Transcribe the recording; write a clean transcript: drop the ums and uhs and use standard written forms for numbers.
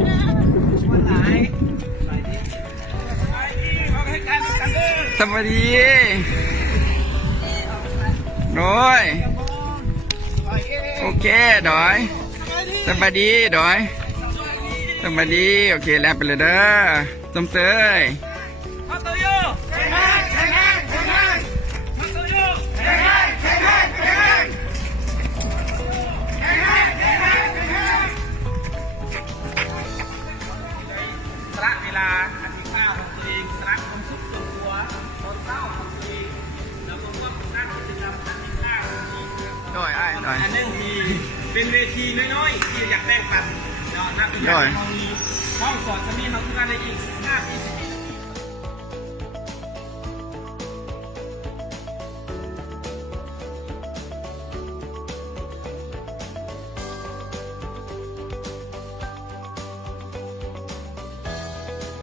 วันไหนสวัสดีดอยโอเคดอยสวัสดีดอยสวัสดีโอเคแล้วไปเลยเด้อสมเสยสละเวลาอาทิตย์ข้าวของตัวเองสละความสุขส่วนตัวตอนเศร้าของตัวเองแล้วก็ร่วมนั่งกิจกรรมอาทิตย์ข้าวของตัวเอง ดอยดอย อันนึงมีเป็นเวทีน้อยๆที่อยากแบ่งปันเนาะนักเรียนมีห้องสอนจะมีมาคุยกันในอีก5 ปี 10 ปี